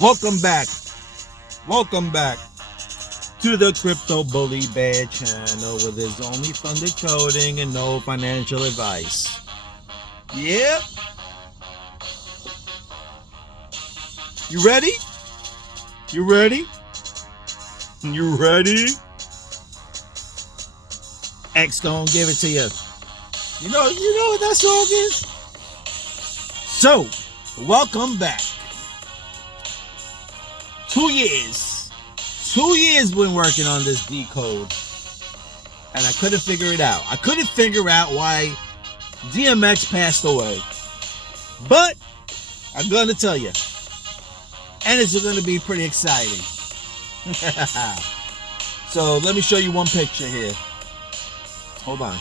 Welcome back. Welcome back to the Crypto Bully Bear channel, where there's only fun decoding and no financial advice. Yep. You ready? You ready? You ready? X gonna give it to you. You know what that song is? So, welcome back. 2 years. 2 years been working on this Decode. And I couldn't figure it out. I couldn't figure out why DMX passed away. But I'm gonna tell you. And it's gonna be pretty exciting. So let me show you one picture here. Hold on.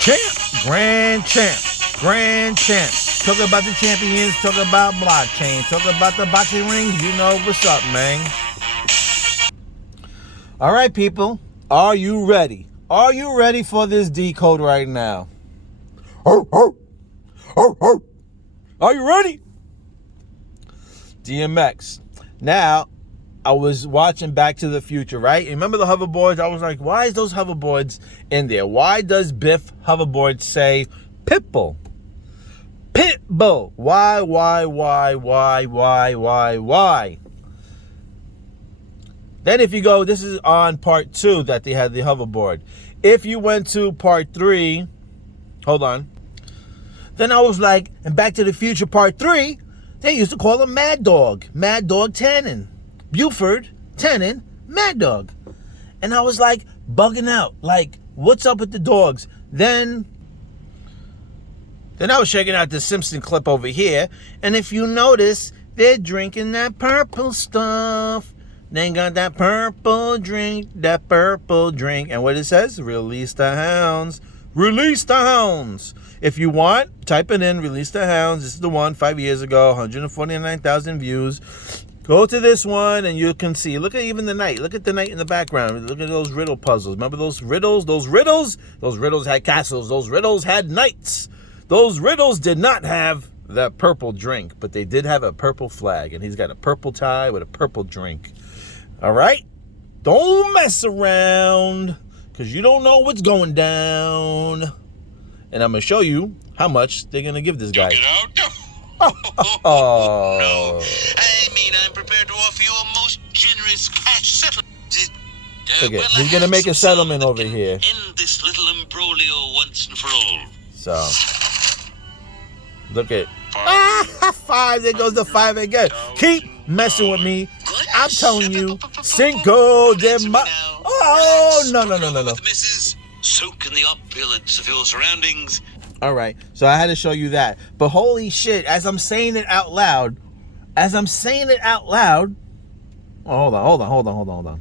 Champ, grand champ. Talk about the champions, talk about blockchain, talk about the boxing rings. You know what's up, man. All right, people, are you ready? Are you ready for this Decode right now? Are you ready? DMX. Now, I was watching Back to the Future, right? Remember the hoverboards? I was like, why is those hoverboards in there? Why does Biff hoverboard say Pitbull? Pitbull. Why? Then if you go, this is on part 2 that they had the hoverboard. If you went to part 3, hold on. Then I was like, in Back to the Future part 3, they used to call him Mad Dog. Mad Dog Tannen. Buford, Tannen, Mad Dog. And I was like bugging out. Like, what's up with the dogs? Then I was checking out the Simpson clip over here. And if you notice, they're drinking that purple stuff. They got that purple drink. And what it says? Release the hounds. Release the hounds. If you want, type it in. Release the hounds. This is the one 5 years ago. 149,000 views. Go to this one and you can see. Look at even the night. Look at the night in the background. Look at those riddle puzzles. Remember those riddles? Those riddles had castles. Those riddles had knights. Those riddles did not have that purple drink, but they did have a purple flag. And he's got a purple tie with a purple drink. All right? Don't mess around, because you don't know what's going down. And I'm going to show you how much they're going to give this guy. Get out? Oh. No. I mean, I'm prepared to offer you a most generous cash settlement. Okay, he's going to make a settlement over here. End this little imbroglio once and for all. So, look at 5. There goes the 5 again. Keep messing with me. I'm telling you, Cinco de Mayo. Oh, no. Mrs. Soak in the opulence of your surroundings. All right, so I had to show you that. But holy shit, as I'm saying it out loud. Oh, hold on.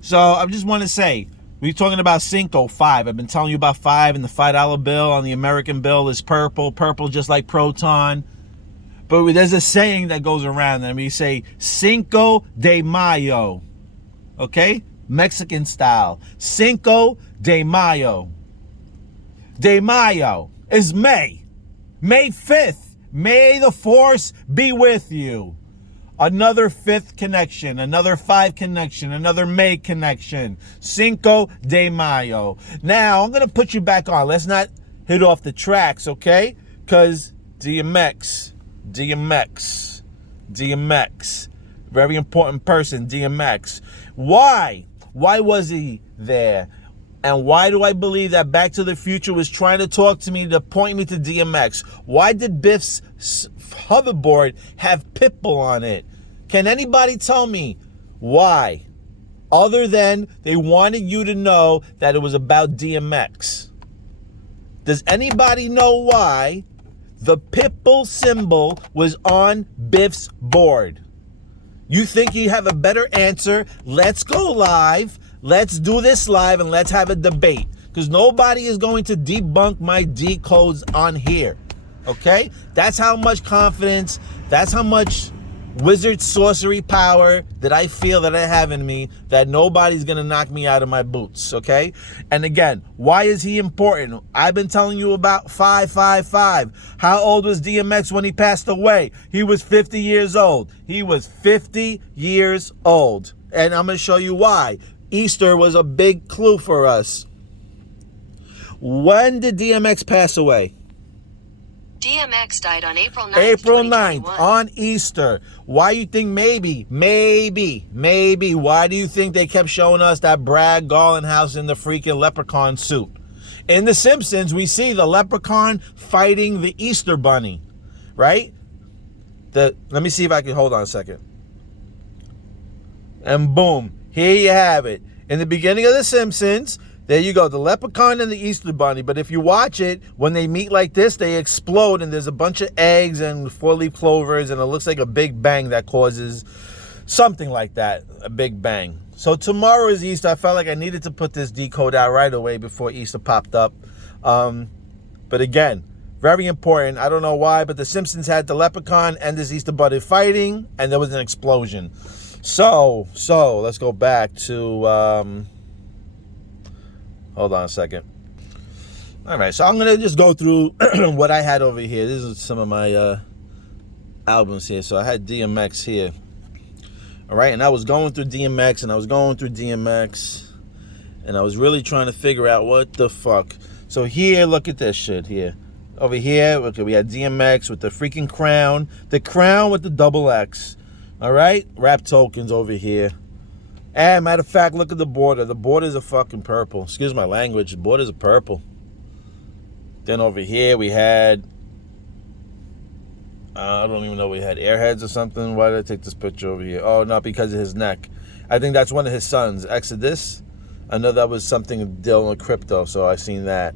So I just want to say, we're talking about Cinco, 5. I've been telling you about 5, and the $5 bill on the American bill is purple just like Proton. But there's a saying that goes around, and we say Cinco de Mayo, okay? Mexican style. Cinco de Mayo. De Mayo is May. May 5th. May the force be with you. Another 5th connection. Another 5 connection. Another May connection. Cinco de Mayo. Now, I'm going to put you back on. Let's not hit off the tracks, okay? Because DMX. Very important person, DMX. Why? Why was he there? And why do I believe that Back to the Future was trying to talk to me to point me to DMX? Why did Biff's hoverboard have Pitbull on it? Can anybody tell me why? Other than they wanted you to know that it was about DMX. Does anybody know why the Pitbull symbol was on Biff's board? You think you have a better answer? Let's go live. Let's do this live and let's have a debate. Because nobody is going to debunk my decodes on here. Okay? That's how much confidence, that's how much wizard sorcery power that I feel that I have in me that nobody's gonna knock me out of my boots, okay? And again, why is he important? I've been telling you about 555. How old was DMX when he passed away? He was 50 years old. He was 50 years old. And I'm gonna show you why. Easter was a big clue for us. When did DMX pass away? DMX died on April 9th, April 9th, 2021. on Easter. Why you think maybe, why do you think they kept showing us that Brad Garlinghouse in the freaking leprechaun suit? In The Simpsons, we see the leprechaun fighting the Easter bunny, right? Let me see if I can, hold on a second. And boom, here you have it. In the beginning of The Simpsons, there you go, the leprechaun and the Easter bunny. But if you watch it, when they meet like this, they explode and there's a bunch of eggs and four-leaf clovers and it looks like a big bang that causes something like that, a big bang. So tomorrow is Easter. I felt like I needed to put this decode out right away before Easter popped up. But again, very important. I don't know why, but the Simpsons had the leprechaun and this Easter bunny fighting and there was an explosion. So let's go back to... hold on a second. All right, so I'm going to just go through what I had over here. This is some of my albums here. So I had DMX here. All right, and I was going through DMX, and I was really trying to figure out what the fuck. So here, look at this shit here. Over here, okay, we had DMX with the freaking crown. The crown with the double X. All right? Rap tokens over here. And matter of fact, look at the border. The borders are fucking purple. Excuse my language. The borders are purple. Then over here we had... I don't even know, we had Airheads or something. Why did I take this picture over here? Oh, not because of his neck. I think that's one of his sons. Exodus. I know that was something dealing with crypto, so I seen that.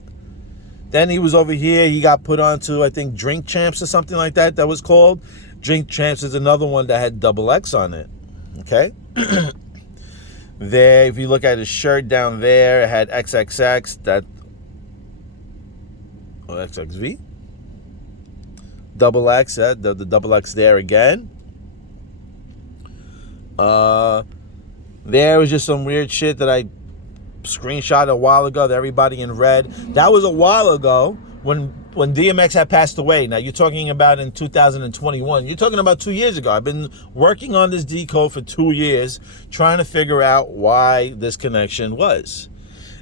Then he was over here. He got put onto, I think, Drink Champs or something like that. That was called. Drink Champs is another one that had double X on it. Okay? There, if you look at his shirt down there, it had XXX. That... Oh, XXV? Double X, the double X there again. There was just some weird shit that I screenshot a while ago that everybody in red. That was a while ago when DMX had passed away. Now you're talking about in 2021. You're talking about 2 years ago. I've been working on this decode for 2 years, trying to figure out why this connection was.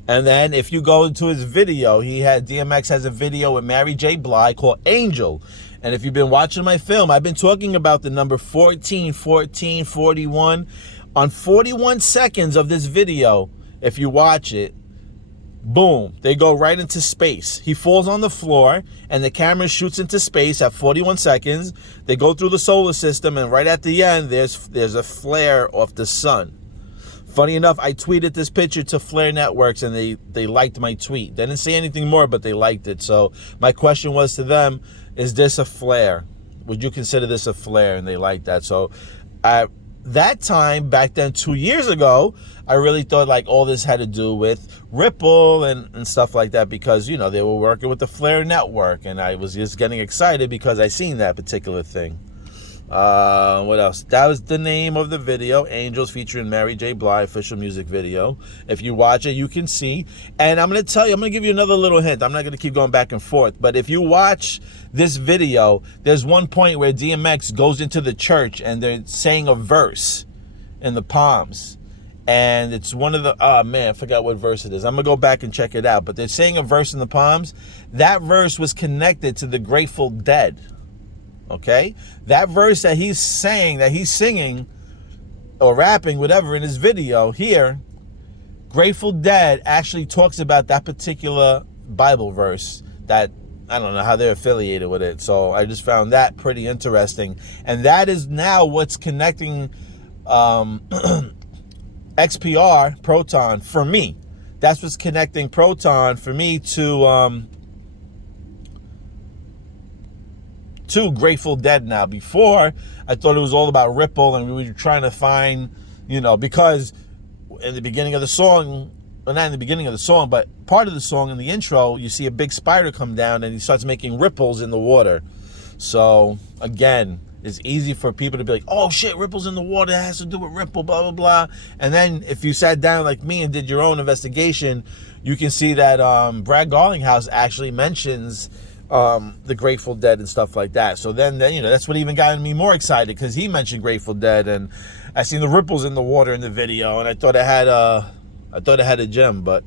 And then if you go to his video, DMX has a video with Mary J. Blige called Angel. And if you've been watching my film, I've been talking about the number 14, 14, 41. On 41 seconds of this video, if you watch it, boom, they go right into space. He falls on the floor and the camera shoots into space at 41 seconds. They go through the solar system and right at the end, there's a flare of the sun. Funny enough, I tweeted this picture to Flare Networks and they liked my tweet. They didn't say anything more, but they liked it. So my question was to them, is this a flare? Would you consider this a flare? And they liked that. So that time, back then 2 years ago, I really thought like all this had to do with Ripple and stuff like that because, you know, they were working with the Flare Network and I was just getting excited because I seen that particular thing. What else? That was the name of the video, Angels, featuring Mary J. Blige, official music video. If you watch it, you can see. And I'm going to tell you, I'm going to give you another little hint. I'm not going to keep going back and forth. But if you watch this video, there's one point where DMX goes into the church and they're saying a verse in the palms. And it's one of the, oh man, I forgot what verse it is. I'm going to go back and check it out. But they're saying a verse in the palms. That verse was connected to the Grateful Dead. Okay, that verse that he's saying, that he's singing or rapping, whatever, in his video here, Grateful Dead actually talks about that particular Bible verse that, I don't know how they're affiliated with it. So I just found that pretty interesting. And that is now what's connecting XPR, Proton, for me. That's what's connecting Proton for me to Grateful Dead now. Before, I thought it was all about Ripple and we were trying to find, you know, because in the beginning of the song, well, not in the beginning of the song, but part of the song in the intro, you see a big spider come down and he starts making ripples in the water. So, again, it's easy for people to be like, oh shit, ripples in the water, it has to do with ripple, blah, blah, blah. And then if you sat down like me and did your own investigation, you can see that Brad Garlinghouse actually mentions the Grateful Dead and stuff like that. So then that's what even got me more excited, because he mentioned Grateful Dead, and I seen the ripples in the water in the video, and I thought it had a gem, but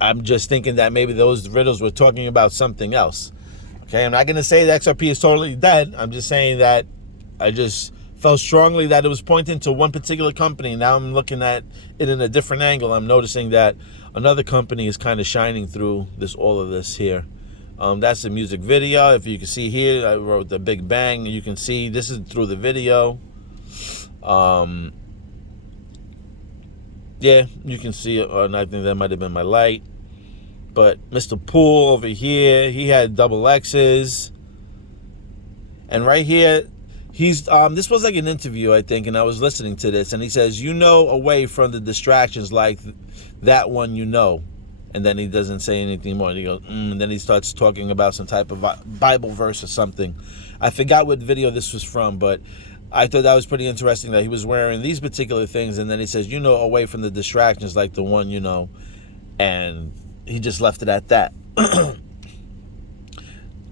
I'm just thinking that maybe those riddles were talking about something else. Okay, I'm not going to say the XRP is totally dead. I'm just saying that I just felt strongly that it was pointing to one particular company. Now I'm looking at it in a different angle. I'm noticing that another company is kind of shining through all of this here. That's the music video. If you can see here, I wrote the Big Bang. You can see this is through the video. Yeah, you can see it, and I think that might have been my light. But Mr. Poole over here, he had double X's. And right here, he's this was like an interview, I think, and I was listening to this, and he says, away from the distractions like that one, and then he doesn't say anything more. And he goes, and then he starts talking about some type of Bible verse or something. I forgot what video this was from, but I thought that was pretty interesting that he was wearing these particular things, and then he says, away from the distractions like the one, and he just left it at that.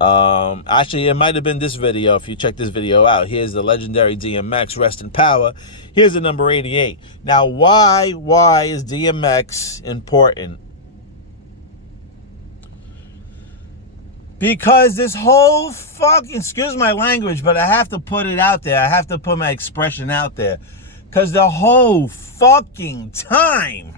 Actually, it might have been this video. If you check this video out, here's the legendary DMX, rest in power. Here's the number 88. Now, why is DMX important? Because this whole fucking, excuse my language, but I have to put it out there. I have to put my expression out there. Because the whole fucking time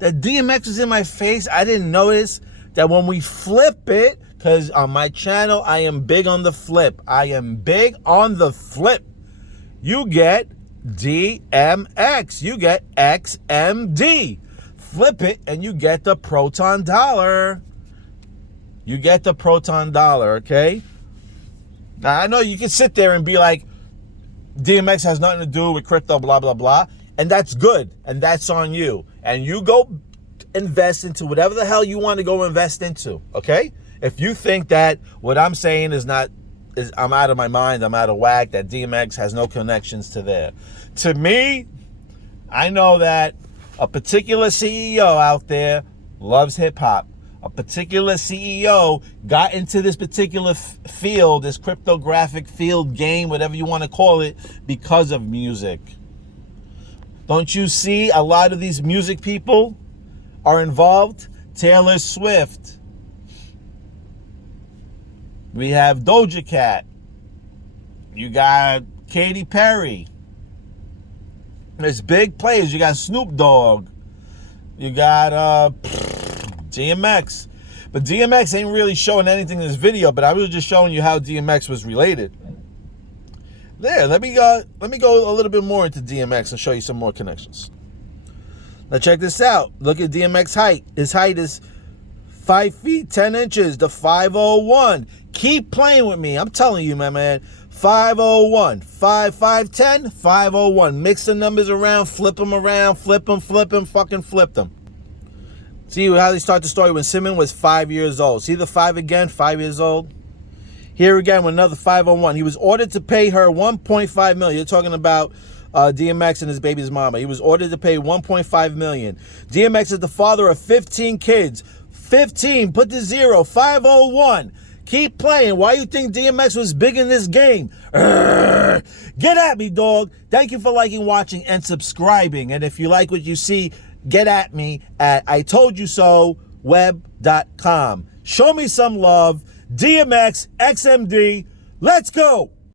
that DMX was in my face, I didn't notice that when we flip it, because on my channel, I am big on the flip. I am big on the flip. You get DMX. You get XMD. Flip it and you get the Proton dollar. You get the Proton dollar, okay? Now, I know you can sit there and be like, DMX has nothing to do with crypto, blah, blah, blah. And that's good. And that's on you. And you go invest into whatever the hell you want to go invest into, okay? If you think that what I'm saying is I'm out of my mind, I'm out of whack, that DMX has no connections to there. To me, I know that a particular CEO out there loves hip-hop. A particular CEO got into this particular field, this cryptographic field game, whatever you want to call it, because of music. Don't you see a lot of these music people are involved? Taylor Swift. We have Doja Cat. You got Katy Perry. There's big players. You got Snoop Dogg. You got DMX. But DMX ain't really showing anything in this video, but I was just showing you how DMX was related. There, let me go a little bit more into DMX and show you some more connections. Now check this out. Look at DMX's height. His height is 5 feet 10 inches, the 501. Keep playing with me. I'm telling you, my man. 501, 5'10", 501. Mix the numbers around, flip them, fucking flip them. See how they start the story when Simon was 5 years old. See the 5 again, 5 years old? Here again with another 501. He was ordered to pay her $1.5 million. You're talking about DMX and his baby's mama. He was ordered to pay $1.5 million. DMX is the father of 15 kids. 15, put the 0, 501. Keep playing. Why you think DMX was big in this game? Get at me, dog. Thank you for liking, watching, and subscribing. And if you like what you see, get at me at itoldyousoweb.com. Show me some love. DMX, XMD. Let's go.